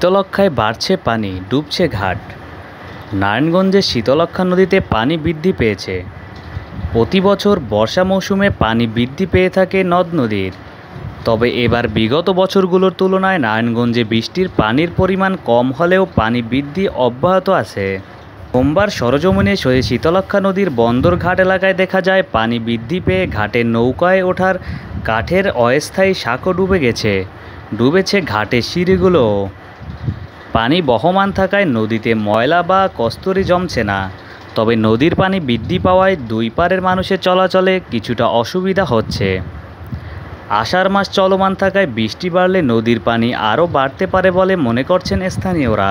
শীতলক্ষ্যায় বাড়ছে পানি, ডুবছে ঘাট। নারায়ণগঞ্জের শীতলক্ষ্যা নদীতে পানি বৃদ্ধি পেয়েছে। প্রতি বছর বর্ষা মৌসুমে পানি বৃদ্ধি পেয়ে থাকে নদ নদীর। তবে এবার বিগত বছরগুলোর তুলনায় নারায়ণগঞ্জে বৃষ্টির পানির পরিমাণ কম হলেও পানি বৃদ্ধি অব্যাহত আছে। সোমবার সরেজমিনে শীতলক্ষ্যা নদীর বন্দর ঘাট এলাকায় দেখা যায় পানি বৃদ্ধি পেয়ে ঘাটের নৌকায় ওঠার কাঠের অস্থায়ী সাঁকো ডুবেছে ঘাটের সিঁড়িগুলো। পানি বহমান থাকায় নদীতে ময়লা বা কস্তুরী জমছে না। তবে নদীর পানি বৃদ্ধি পাওয়ায় দুই পারের মানুষের চলাচলে কিছুটা অসুবিধা হচ্ছে। আষাঢ় মাস চলমান থাকায় বৃষ্টি বাড়লে নদীর পানি আরও বাড়তে পারে বলে মনে করছেন স্থানীয়রা।